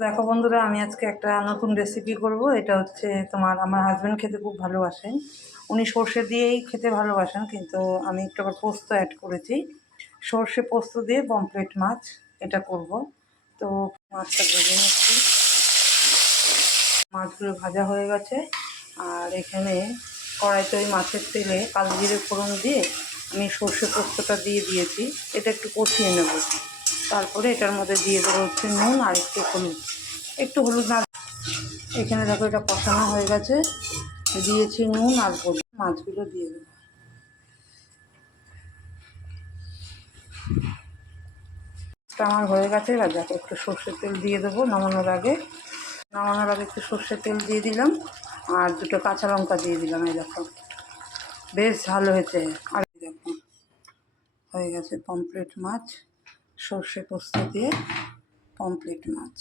দেখো বন্ধুরা, আমি আজকে একটা নতুন রেসিপি করব। এটা হচ্ছে আমার হাজব্যান্ড খেতে খুব ভালোবাসেন। উনি সর্ষে দিয়েই খেতে ভালোবাসেন, কিন্তু আমি একটু আবার পোস্ত অ্যাড করেছি। সর্ষে পোস্ত দিয়ে পমফ্রেট মাছ এটা করব। তো মাছটা ভেজে নিচ্ছি। মাছগুলো ভাজা হয়ে গেছে। আর এখানে কড়াইতে ওই মাছের তেলে কালো জিরে ফোড়ন দিয়ে আমি সর্ষে পোস্তটা দিয়ে দিয়েছি। এটা একটু কষিয়ে নেব। তারপরে এটার মধ্যে দিয়ে দেবো হচ্ছে নুন আর একটু হলুদ না। এখানে দেখো এটা কষানো হয়ে গেছে। দিয়েছি নুন আর হলুদ। মাছগুলো দিয়ে দেবো। আমার হয়ে গেছে। এবার দেখো একটু সর্ষের তেল দিয়ে দেবো নামানোর আগে। একটু সর্ষের তেল দিয়ে দিলাম আর দুটো কাঁচা লঙ্কা দিয়ে দিলাম। এই দেখো বেশ ভালো হয়েছে। আর দেখো হয়ে গেছে পমফ্রেট মাছ, সর্ষে পোস্ত দিয়ে পমফ্রেট মাছ।